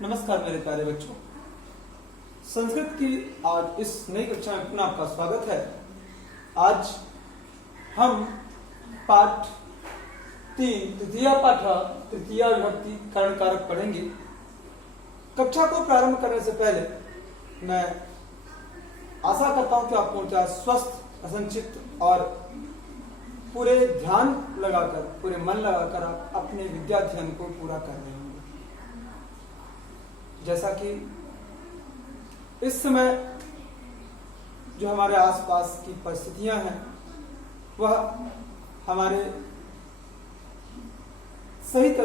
नमस्कार मेरे प्यारे बच्चों। संस्कृत की आज इस नई कक्षा में पुनः आपका स्वागत है। आज हम पाठ 3 तृतीया पाठ तृतीया विभक्ति करण कारक पढ़ेंगे। कक्षा को प्रारंभ करने से पहले मैं आशा करता हूं कि आप पूर्णतः स्वस्थ, असंचित और पूरे ध्यान लगाकर, पूरे मन लगाकर आप अपने विद्या अध्ययन को पूरा कर रहे होंगे। जैसा कि इस समय जो हमारे आसपास की परिस्थितियां हैं वह हमारे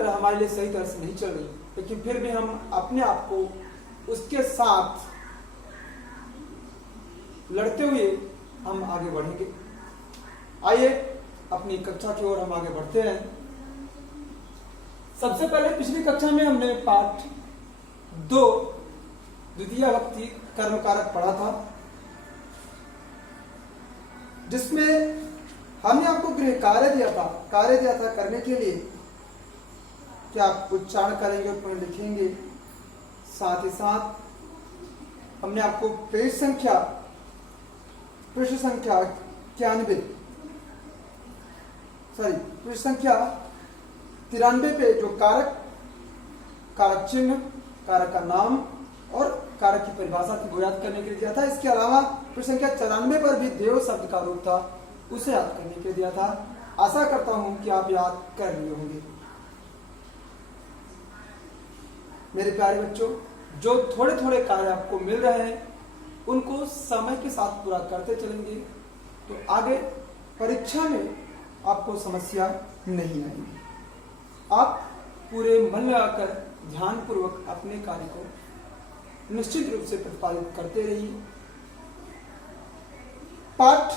हमारे लिए सही तरह से नहीं चल रही, लेकिन फिर भी हम अपने आप को उसके साथ लड़ते हुए हम आगे बढ़ेंगे। आइए अपनी कक्षा की ओर हम आगे बढ़ते हैं। सबसे पहले पिछली कक्षा में हमने पाठ 2 द्वितीय विभक्ति कर्म कारक पढ़ा था, जिसमें हमने आपको गृह कार्य दिया था करने के लिए कि आप उच्चारण करेंगे और पुनः लिखेंगे। साथ ही साथ हमने आपको पृष्ठ संख्या 93 पे जो कारक चिन्ह, कारक का नाम और कारक की परिभाषा थी वो याद करने के लिए दिया था। इसके अलावा पृष्ठ संख्या 94 पर भी देव शब्द का रूप था, उसे याद करने के लिए दिया था। आशा करता हूं कि आप याद कर लिए होंगे। मेरे प्यारे बच्चों, जो थोड़े थोड़े कार्य आपको मिल रहे हैं उनको समय के साथ पूरा करते चलेंगे तो आगे परीक्षा में आपको समस्या नहीं आएगी। आप पूरे मन लगाकर ध्यानपूर्वक अपने कार्य को निश्चित रूप से प्रतिपादित करते रहिए। पाठ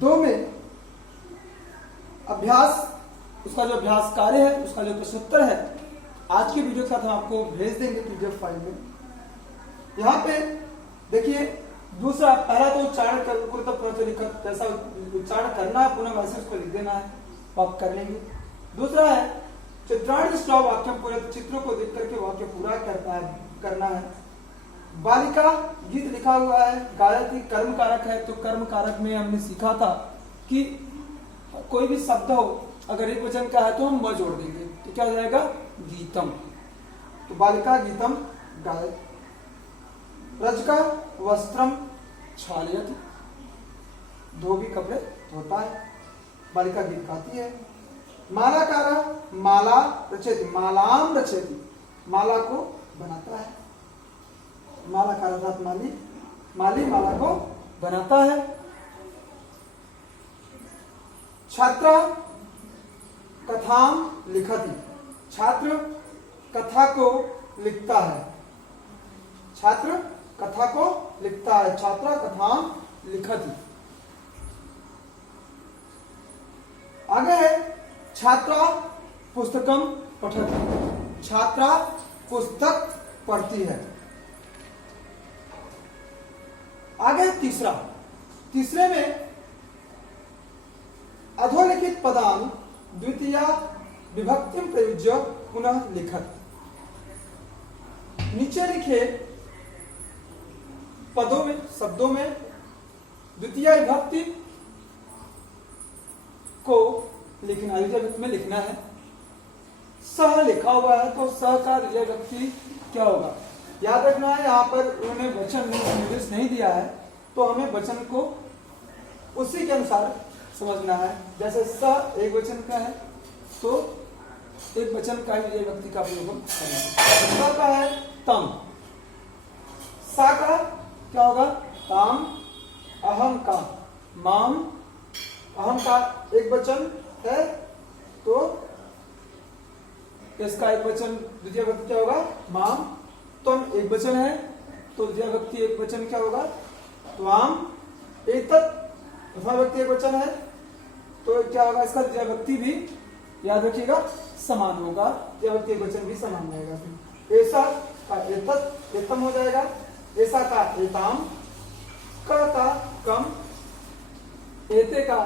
2 में अभ्यास, उसका जो अभ्यास कार्य है, उसका जो प्रश्नोत्तर है, आज के वीडियो के साथ हम आपको भेज देंगे पीडीएफ फाइल में। यहाँ पे देखिए, दूसरा, पहला तो उच्चारण कर जैसा उच्चारण करना है, पुनः वैसे उसको लिख देना है, आप कर लेंगे। दूसरा है चित्रार्थ वाक्य, पूरे चित्रों को देख करके वाक्य पूरा करना है। बालिका गीत लिखा हुआ है, गायत्री कर्म कारक है, तो कर्म कारक में हमने सीखा था कि कोई भी शब्द हो अगर एक वचन का है तो हम व जोड़ देंगे, तो क्या हो जाएगा? गीतम। तो बालिका गीतम गायत। रजका वस्त्रम क्षालयति, धोबी कपड़े धोता है। बालिका गीत गाती है। मालाकारा माला रचयति, मालाम रचयति, माला को बनाता है। मालाकार अर्थात माली माला को बनाता है। छात्रा कथाम लिखति, छात्र कथा को लिखता है। छात्र कथा को लिखता है। छात्रा कथाम लिखति। आगे है छात्रा पुस्तकम पठति, छात्रा पुस्तक पढ़ती है। आगे तीसरे में अधोलिखित पदान द्वितीया विभक्ति प्रयुज्य पुनः लिखत। नीचे लिखे पदों में, शब्दों में द्वितीय विभक्ति को लिखना है, द्वितीय विभक्ति में लिखना है। सह लिखा हुआ है तो सह का द्वितीय विभक्ति क्या होगा? याद रखना है, यहाँ पर उन्होंने वचन निर्देश नहीं दिया है तो हमें वचन को उसी के अनुसार समझना है। जैसे स एक वचन का है तो एक वचन का ही विभक्ति का प्रयोग करना है। स का है तम, सा का क्या होगा? ताम। अहम का माम, अहम का एक वचन है तो इसका एक वचन द्वितीय विभक्ति क्या होगा? माम। त्वम एक वचन है तो द्वितीय विभक्ति एक वचन क्या होगा? त्वाम। एतत् प्रथम विभक्ति एक वचन है तो क्या होगा? इसका द्वितीय विभक्ति भी याद रखिएगा समान होगा, द्वितीय विभक्ति एक वचन भी समान रहेगा। ऐसा का एतत्, एतम हो जाएगा। ऐसा का एताम, का कम, एते का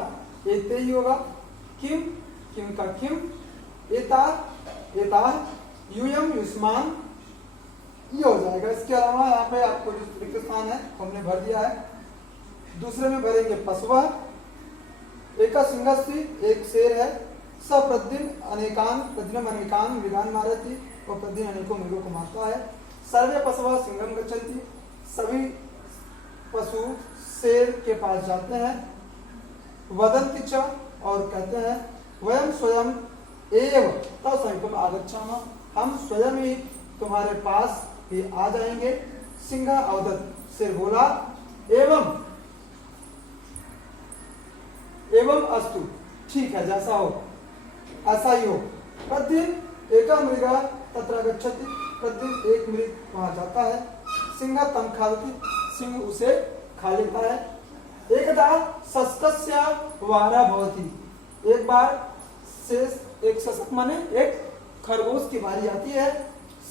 एते ही होगा। किम, किम का किम, एता, एता, यूयम युष्मान, ये हो जाएगा। इसके अलावा यहाँ पे आपको जो रिक्त स्थान है हमने भर दिया है। दूसरे में भरेंगे पशुवा, एका सिंहस्थी, एक शेर है, सप्रद्युम्न अनेकान विधान मारती, और प्रद्युम्न अनेकों मृगों को मारता है। सर्वे पशुवा सिंहम गच्छन्ति, सभी पशु शेर के पास जाते हैं। वदन्ति च, और कहते हैं वयम स्वयं एव तव समीपम आगच्छामः, हम स्वयं ही तुम्हारे पास ही आ जाएंगे। सिंह अवदत्, शेर बोला एवं अस्तु, ठीक है जैसा हो ऐसा ही हो। प्रद्युम्न एका मृगा तत्र गच्छति, प्रद्युम्न एक मृग वहां जाता है। सिंह तम खादति, सिंह उसे खा लेता है। एकदा शस्कस्य वारा भवति, एक बार शेष एक शशक माने एक खरगोश की बारी आती है।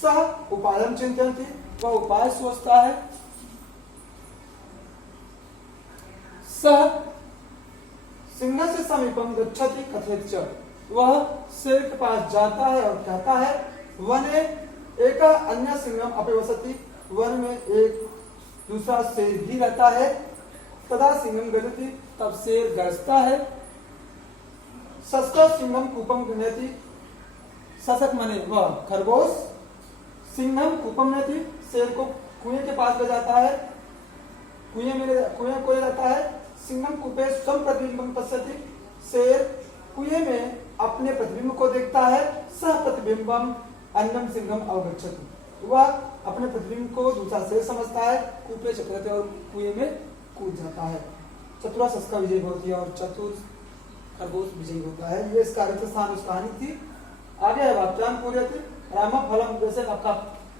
सह उपायम चिंतयति, वह उपाय सोचता है। सह सिंह से समीपम गच्छति कथयति च, वह शेर के पास जाता है और कहता है वने एक अन्य सिंहम अपिवसति, वन में एक दूसरा शेर भी रहता है। तदा सिंहम गजति, तब शेर गरजता है। शस्क सिंहम कूपम गृह्णति, शशक माने वह खरगोश, सिंहम कूपम गृह्णति, शेर को कुएं के पास ले जाता है, कुएं को ले जाता है। सिंहम कूपे स्वयं प्रतिबिंबम पश्यति, शेर कुएं में अपने प्रतिबिंब को देखता है। सह प्रतिबिंबम अन्यम सिंहम अवगच्छति, वह अपने प्रतिबिंब को दूसरा शेर समझता है, कूपे चक्रते और कुएं में कूद जाता है। चतुरा शस्का विजय होती है और चतुर खरगोश विजयी होता है। ये इसका रिक्त स्थान उस कहानी थी। आगे है वाक्यान पूरे थे। राम फलम, जैसे आपका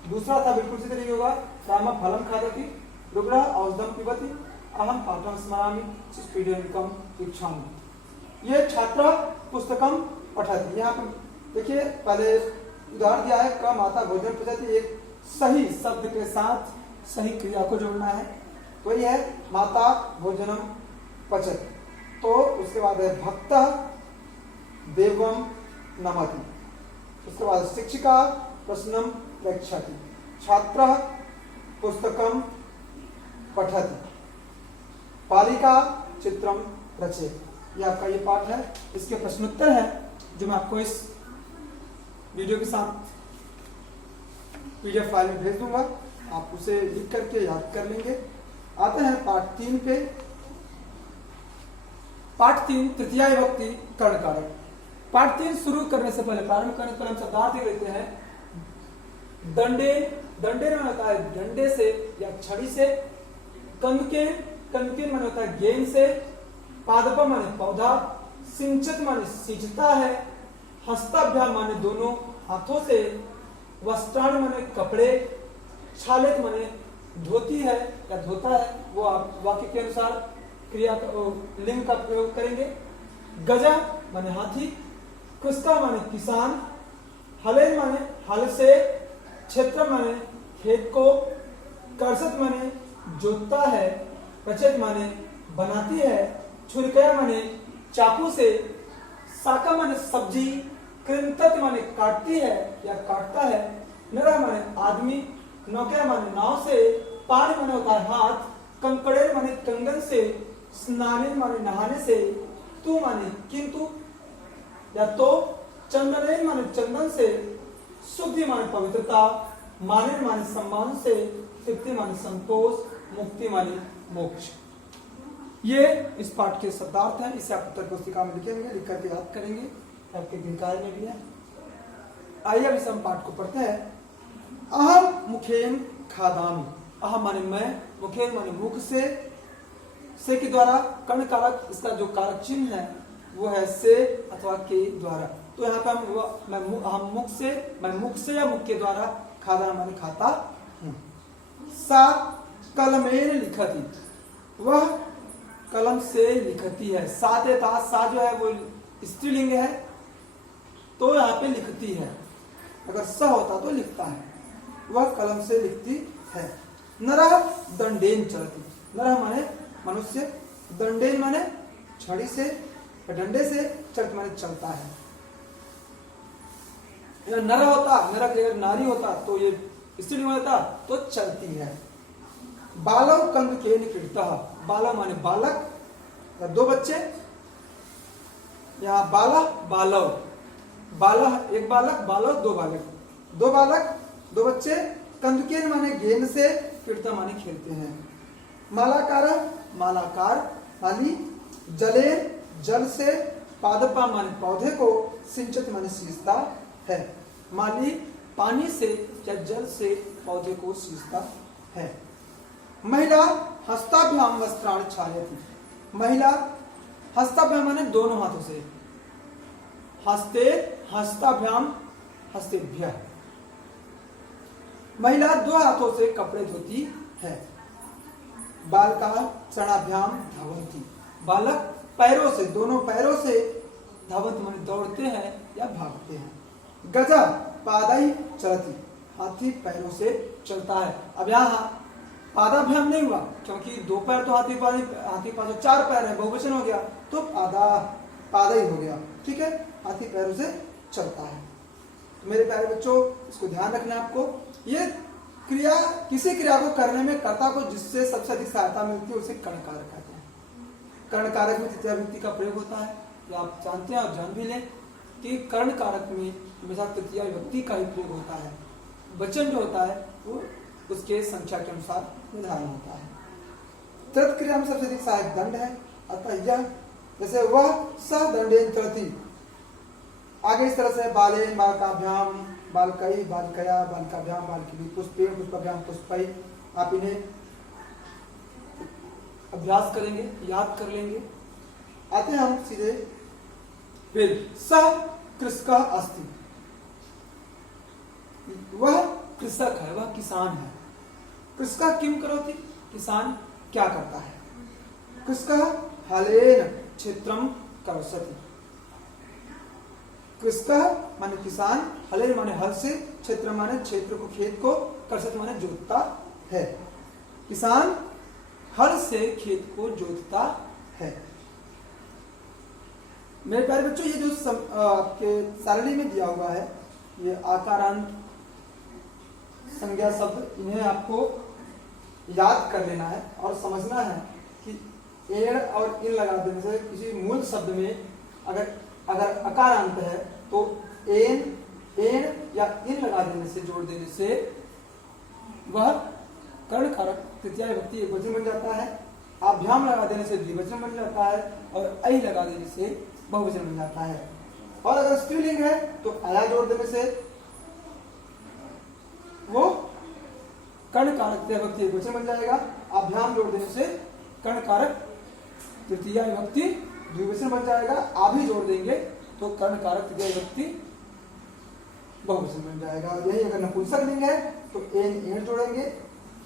दूसरा था बिल्कुल इसी तरीके होगा। राम फलम खादति, रुग्ण औषधम पिबति, अहम पाठम स्मरामि, स्पीडम इच्छामि। ये छात्र पुस्तकम पठति। यहाँ पर देखिए पहले उदाहरण दिया है, क माता भोजन पचति, एक सही शब्द के साथ सही क्रिया को जोड़ना है, वही है माता भोजनम पचति। तो उसके बाद है भक्त देवम नमति, उसके बाद शिक्षिका प्रश्नम प्रेक्षति, छात्र पुस्तकम पठति, बालिका चित्रम रचेत। ये आपका ये पाठ है। इसके प्रश्नोत्तर है जो मैं आपको इस वीडियो के साथ पीडीएफ फाइल में भेज दूंगा, आप उसे लिख करके याद कर लेंगे। आते हैं पाठ 3 पे। पाठ 3 तृतीया विभक्ति कर्ण कारक। पाठ 3 शुरू करने से पहले प्रारंभ करने से पहले हम शब्दार्थ लेते हैं। दंडे, दंडे में होता है डंडे से या छड़ी से। कंदकेन, कंदकेन माने होता है गेंद से। पादप माने पौधा। सिंचत माने सींचता है। हस्ताभ्याम माने दोनों हाथों से। वस्त्राण माने कपड़े। छालित माने धोती है या धोता है, वो आप वाक्य के अनुसार क्रिया लिंग का प्रयोग करेंगे। गजा माने हाथी। कुस्का माने किसान। हले माने हल से। क्षेत्र माने खेत को। कर्षत माने जोतता है। रचत माने बनाती है। छुरकया माने चाकू से। साका माने सब्जी। कृंतक माने काटती है या काटता है। नरा माने आदमी। नौकया माने नाव से। पानी माने होता है हाथ। कंकड़े माने कंगन से। स्नाने माने नहाने से। तू माने किंतु या तो। चंदन माने चंदन से। शुद्धि माने पवित्रता। माने माने सम्मान से। तृप्ति माने संतोष। मुक्ति माने मोक्ष। ये इस पाठ के शब्दार्थ हैं। इसे आप उत्तर पुस्तिका में लिखेंगे, लिख करके याद करेंगे, आपके गीतकार में भी है। आइए अब इस हम पाठ को पढ़ते हैं। अहम मुखेन खादामी। अहम माने मैं, मुखेन माने मुख से के द्वारा। कर्ण कारक, इसका जो कारक चिन्ह है वो है से अथवा के द्वारा। तो यहाँ पे हम मुख से, मैं मुख से या मुख के द्वारा। खादा माने खाता हूँ। सा कलमेन लिखती, वह कलम से लिखती है। सातेता, सा जो है वो स्त्रीलिंग है, तो यहाँ पे लिखती है। अगर स होता तो लिखता है। वह कलम से लिखती है। नरः दंडेन चलती। नरः माने मनुष्य। दंडेन माने छड़ी से, डंडे से। चलत माने चलता है। नर होता, नर की अगर नारी होता तो ये स्त्रीलिंग होता तो चलती है। बालव कंदुकेन क्रीडतः, बालव माने बालक या दो बच्चे, यहाँ बाला बालव, बाला एक बालक, बालव दो बालक, दो बालक दो बच्चे, कंदुकेन माने गेंद से, क्रीडतः माने खेलते हैं। मालाकार मालाकार माली, जले जल से, पादपा माने पौधे को, सिंचित माने सींचता है। माली पानी से या जल से पौधे को सींचता है। महिला हस्ताभ्याम वस्त्राण छायति, महिला हस्ताभ्याम माने दोनों हाथों से, हस्ते हस्ताभ्याम हस्तेभ्यः, महिला दो हाथों से कपड़े धोती है। बालका चरणाभ्याम धावन्ति, बालक पैरों से, दोनों पैरों से, धावन्ति माने दौड़ते हैं या भागते हैं। गजा पादाई चलती, हाथी पैरों से चलता है। अब यहाँ पादाभ्याम नहीं हुआ क्योंकि दो पैर तो हाथी पास चार पैर है, बहुवचन हो गया तो पादा ही हो गया, ठीक है, हाथी पैरों से चलता है। तो मेरे प्यारे बच्चों, इसको ध्यान रखना है आपको। ये क्रिया, किसी क्रिया को करने में कर्ता को जिससे सबसे अधिक सहायता मिलती है उसे कर्ण कारक कहते हैं। कर्ण कारक में तृतीया व्यक्ति का प्रयोग होता है, ये आप जानते हैं और जान भी लें कि कर्ण कारक में हमेशा तृतीया व्यक्ति का ही प्रयोग होता है। वचन जो होता है वो उसके संख्या के अनुसार निर्धारण होता है। तृत क्रिया में सबसे अधिक सहायक दंड है, अतः यह, जैसे वह स दंडेन तृति, आगे इस तरह से बालेन बालकाभ्याम बालकई बालिकया बालिकाभ्याम बालकिनी, पुष्पेन पुष्पाभ्याम पुष्पई, आप इन्हें अभ्यास करेंगे, याद कर लेंगे। आते हैं हम सीधे फिर सह कृषक अस्ति, वह कृषक है, वह किसान है। कृषक किम करोति, किसान क्या करता है। कृषक हलेन क्षेत्रम करोषति, कृषक माने किसान, हलेन माने हल से, क्षेत्र माने क्षेत्र को, खेत को, करसत माने जोतता है। किसान हल से खेत को जोतता है। मेरे प्यारे बच्चों, ये जो आपके सारणी में दिया हुआ है, ये आकारांत संज्ञा शब्द, इन्हें आपको याद कर लेना है और समझना है कि एण और इन लगा देने से किसी मूल शब्द में अगर अकारांत है तो एन या इन लगा देने से, जोड़ देने से वह कर्ण कारक तृतीया विभक्ति एकवचन बन जाता है। अभ्याम लगा देने से द्विवचन बन जाता है और ऐ लगा देने से बहुवचन बन जाता है। और अगर स्त्रीलिंग है तो आया जोड़ देने से वो कर्ण कारक तृतीया विभक्ति एकवचन बन जाएगा। अभ्याम जोड़ देने से कर्ण कारक तृतीया विभक्ति द्विवचन बन जाएगा। आभी जोड़ देंगे तो कर्ण कारक तृतीया विभक्ति बहुवचन बन जाएगा। यही अगर नपुंसक लिंग है तो एन जोड़ेंगे,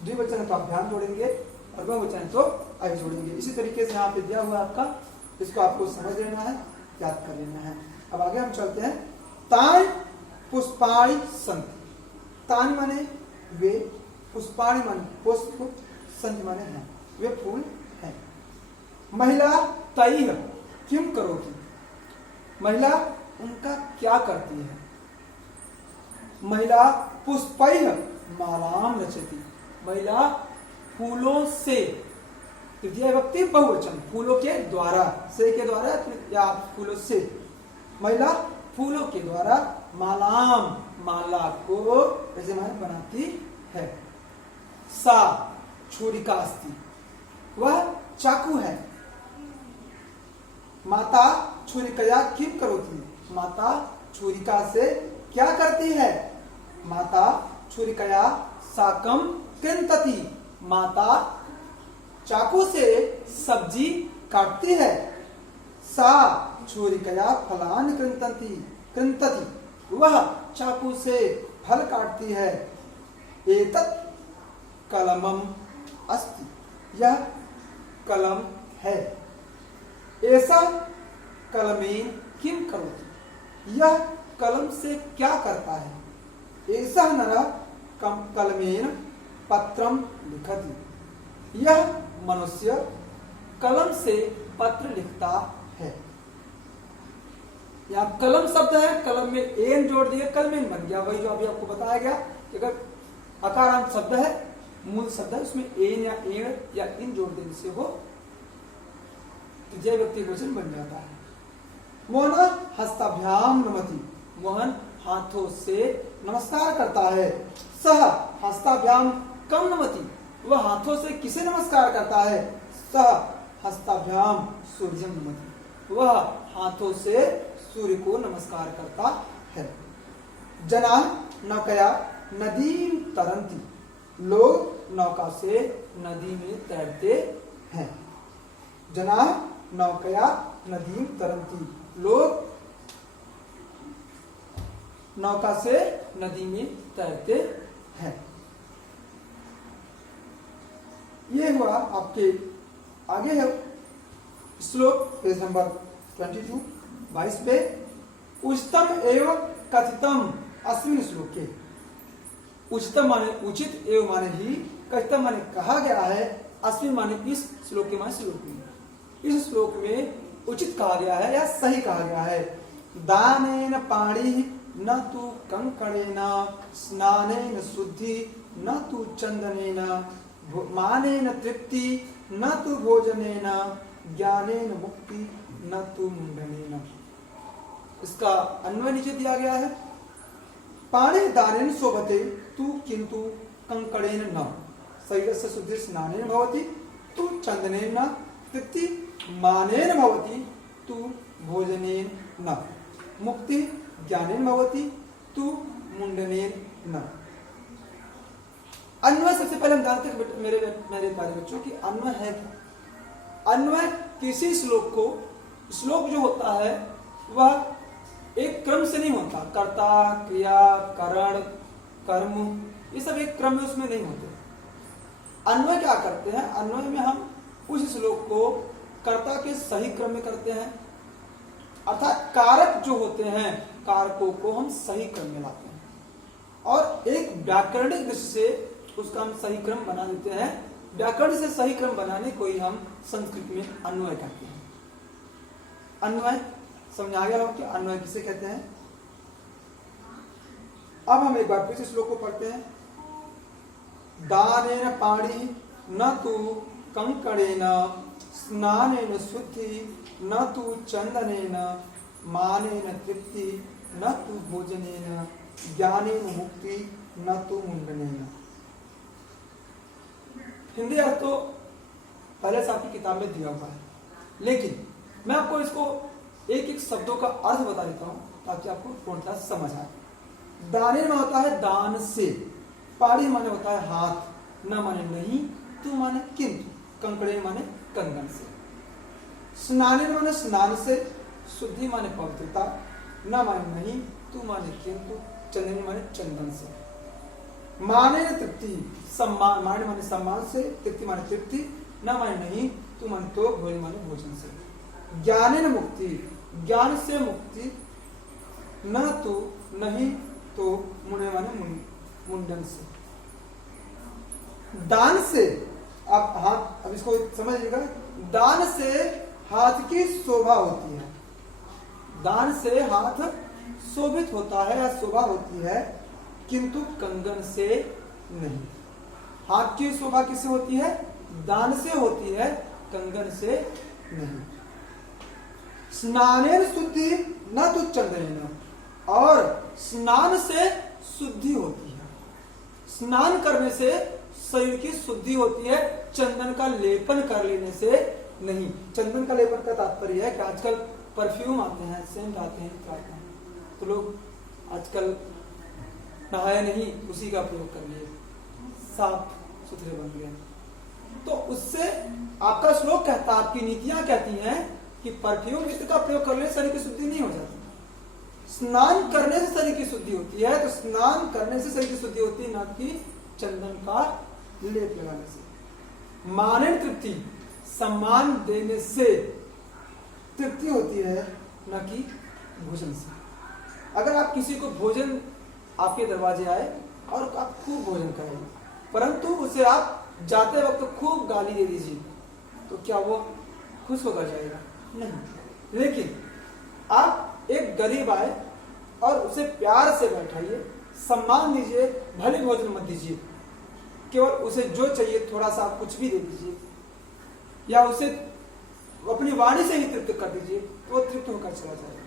द्विवचन है तो अभ्याम जोड़ेंगे और बहुवचन है तो आई जोड़ेंगे। इसी तरीके से यहाँ पे दिया हुआ आपका, इसको आपको समझ लेना है, याद कर लेना है। अब आगे हम चलते हैं। तान पुष्पाणि सन्ति, तान माने वे, पुष्पाणि माने पुष्प, सन्ति माने हैं, वे फूल हैं। महिला तैः किम करोति, महिला उनका क्या करती है। महिला पुष्पैः मालाम रचति, महिला फूलों से, तृतीया विभक्ति बहुवचन, फूलों के द्वारा, से के द्वारा या फूलों से, महिला फूलों के द्वारा मालाम, माला को ऐसे माने बनाती है। सा छुरिका अस्ति, वह चाकू है। माता छुरिकया किम करोति, माता छुरिका से क्या करती है। माता छुरिकया साकम कृंतति, माता चाकू से सब्जी काटती है। सा छुरिकया फलान कृंतति, वह चाकू से फल काटती है। एतत् कलमम अस्ति, यह कलम है। ऐसा कलमेन किम करोति, यह कलम से क्या करता है। ऐसा नर कलमेन पत्रम लिखति, यह मनुष्य कलम से पत्र लिखता है। यहाँ कलम शब्द है, कलम में एन जोड़ दिए, कलमेन बन गया। वही जो अभी आपको बताया गया कि अगर अकारांत शब्द है, मूल शब्द है, उसमें एन या एण या इन जोड़ देने से वो तृतीय व्यक्ति वचन बन जाता है। मोहन हस्ताभ्याम नमति, मोहन हाथों से नमस्कार करता है। सह हस्ताभ्याम कम नमति, वह हाथों से किसे नमस्कार करता है? सह हस्ताभ्याम सूर्यम नमति, वह हाथों से सूर्य को नमस्कार करता है। जना नौकया नदी तरंती, लोग नौका से नदी में तैरते हैं। जना नौकया नदी तरंती, लोग नौका से नदी में तैरते हैं। ये हुआ आपके आगे है श्लोक पेज नंबर 22 22 पे। उच्चतम एवं कथितम अस्मिन श्लोके, उच्चतम माने उचित, एवं माने ही, कथितम माने कहा गया है, अस्मिन माने इस श्लोक के माने श्लोक में, इस श्लोक में उचित कहा गया है या सही कहा गया है। दानेन पाणी न तु कंकणेन, स्नानेन शुद्धि न तु चंदनेन, मानेन तृप्ति न तु भोजनेन, ज्ञानेन मुक्ति न तु मुंडनेन। इसका अन्वय नीचे दिया गया है। पाणी दानेन शोभते तु किंतु कंकणेन न, शरीरस्य शुद्धि स्नानेन भवति तु चंदनेन न, तृप्ति मानेन भवति तु भोजनेन न, मुक्ति ज्ञानेन भवति तु मुंडनेन न। अन्वय सबसे पहले हम जानते हैं मेरे प्यारे बच्चों की अन्वय है क्या? अन्वय किसी श्लोक को, श्लोक जो होता है वह एक क्रम से नहीं होता, कर्ता क्रिया करण कर्म ये सब एक क्रम में उसमें नहीं होते। अन्वय क्या करते हैं? अन्वय में हम उस श्लोक को कर्ता के सही क्रम में करते हैं, अर्थात कारक जो होते हैं कारकों को हम सही क्रम में लाते हैं और एक व्याकरणिक दृष्टि से उसका हम सही क्रम बना देते हैं। व्याकरण से सही क्रम बनाने को ही हम संस्कृत में अन्वय कहते हैं। अन्वय समझ आ गया हो कि अन्वय किसे कहते हैं? अब हम एक बार फिर से श्लोक को पढ़ते हैं। दानेन पाणी न तु कंकणेन, स्नानेन शुद्धि न तु चंदनेन, मानेन तृप्ति न तु भोजनेन, ज्ञानेन मुक्ति न तु मुंडनेन। हिंदी अर्थ तो पहले से आपकी किताब में दिया हुआ है, लेकिन मैं आपको इसको एक एक शब्दों का अर्थ बता देता हूं ताकि आपको पूर्णतः समझ आए। दाने में होता है दान से, पाड़ी माने होता है हाथ, न माने नहीं, तू माने किंतु, कंकड़े माने कंगन से, स्नाने माने स्नान से, शुद्धि माने पवित्रता, न माने नहीं, तू माने किंतु, चंदन माने चंदन से, माने तृप्ति, सम्मान माने माने सम्मान से, तृप्ति माने तृप्ति, न माने नहीं, तू माने तो, भोजन माने भोजन से, ज्ञानेन मुक्ति, ज्ञान से मुक्ति, न तो नहीं तो, मुंडे माने मुंडन से, दान से, आप हाथ, अब इसको समझिएगा, दान से हाथ की शोभा होती है, दान से हाथ शोभित होता है या शोभा होती है, किंतु कंगन से नहीं। हाथ की शोभा किससे होती है? दान से होती है, कंगन से नहीं। स्नानेन शुद्धि न तो चंदनेन, और स्नान से शुद्धि होती है, स्नान करने से शरीर की शुद्धि होती है, चंदन का लेपन कर लेने से नहीं। चंदन का लेपन का तात्पर्य है कि आजकल परफ्यूम आते हैं, सेंट आते हैं, तो लोग आजकल नहाए नहीं उसी का प्रयोग कर लिए, साफ सुथरे बन गए। तो उससे आपका श्लोक कहता, आपकी नीतियां कहती हैं कि परफ्यूम इत्र का प्रयोग करने से शरीर की शुद्धि नहीं हो जाती, स्नान करने से शरीर की शुद्धि होती है। तो स्नान करने से शरीर की शुद्धि होती है, ना कि चंदन का लेप लगाने से। मानेन तृप्ति, सम्मान देने से तृप्ति होती है, न कि भोजन से। अगर आप किसी को भोजन आपके दरवाजे आए और आप खूब भोजन करें, परंतु उसे आप जाते वक्त खूब गाली दे दीजिए, तो क्या वो खुश होकर जाएगा? नहीं। लेकिन आप एक गरीब आए और उसे प्यार से बैठाइए, सम्मान दीजिए, भले भोजन मत दीजिए, केवल उसे जो चाहिए थोड़ा सा आप कुछ भी दे दीजिए या उसे अपनी वाणी से ही तृप्त कर दीजिए तो वो तृप्त होकर चला जाएगा।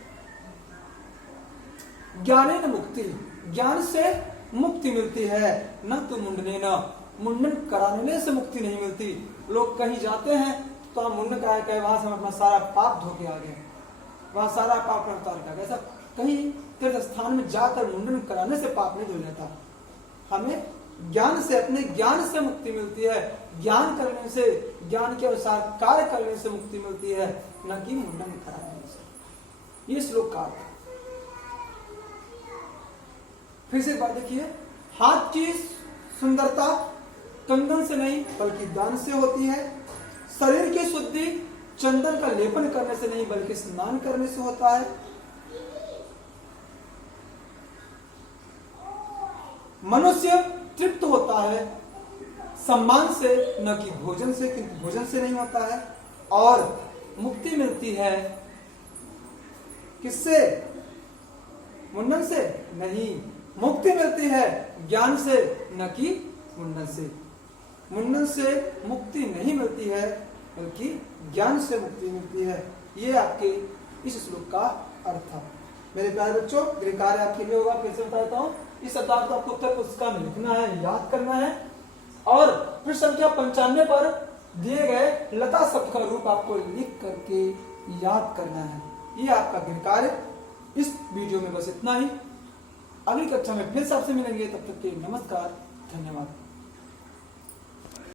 ज्ञानेन मुक्ति, ज्ञान से मुक्ति मिलती है, न तो मुंडने न, मुंडन कराने से मुक्ति नहीं मिलती। लोग कहीं जाते हैं तो हम मुंडन करा के वहां से हम अपना सारा पाप धो के आ गए, वहां सारा पाप उतार के आ गए। ऐसा कहीं तीर्थ स्थान में जाकर मुंडन कराने से पाप नहीं धो जाता। हमें ज्ञान से, अपने ज्ञान से मुक्ति मिलती है, ज्ञान करने से, ज्ञान के अनुसार कार्य करने से मुक्ति मिलती है, न कि मुंडन कराने से। ये श्लोक का अर्थ है। फिर से बात देखिए, हाथ की सुंदरता कंगन से नहीं बल्कि दान से होती है। शरीर की शुद्धि चंदन का लेपन करने से नहीं बल्कि स्नान करने से होता है। मनुष्य तृप्त होता है सम्मान से न कि भोजन से, किंतु भोजन से नहीं होता है। और मुक्ति मिलती है किससे? मुंडन से नहीं, मुक्ति मिलती है ज्ञान से न कि मुंडन से। मुंडन से मुक्ति नहीं मिलती है बल्कि ज्ञान से मुक्ति मिलती है। ये आपके इस श्लोक का अर्थ था। मेरे प्यारे बच्चों, गृह कार्य आपके लिए होगा। फिर से बताता हूँ, इस शब्दार्थ को आपको उत्तर पुस्तिका में लिखना है, याद करना है और पृष्ठ संख्या 95 पर दिए गए लता शब्द का रूप आपको लिख करके याद करना है। ये आपका गृह कार्य। इस वीडियो में बस इतना ही। अगली कक्षा में फिर से आपसे मिलेंगे, तब तक के नमस्कार, धन्यवाद।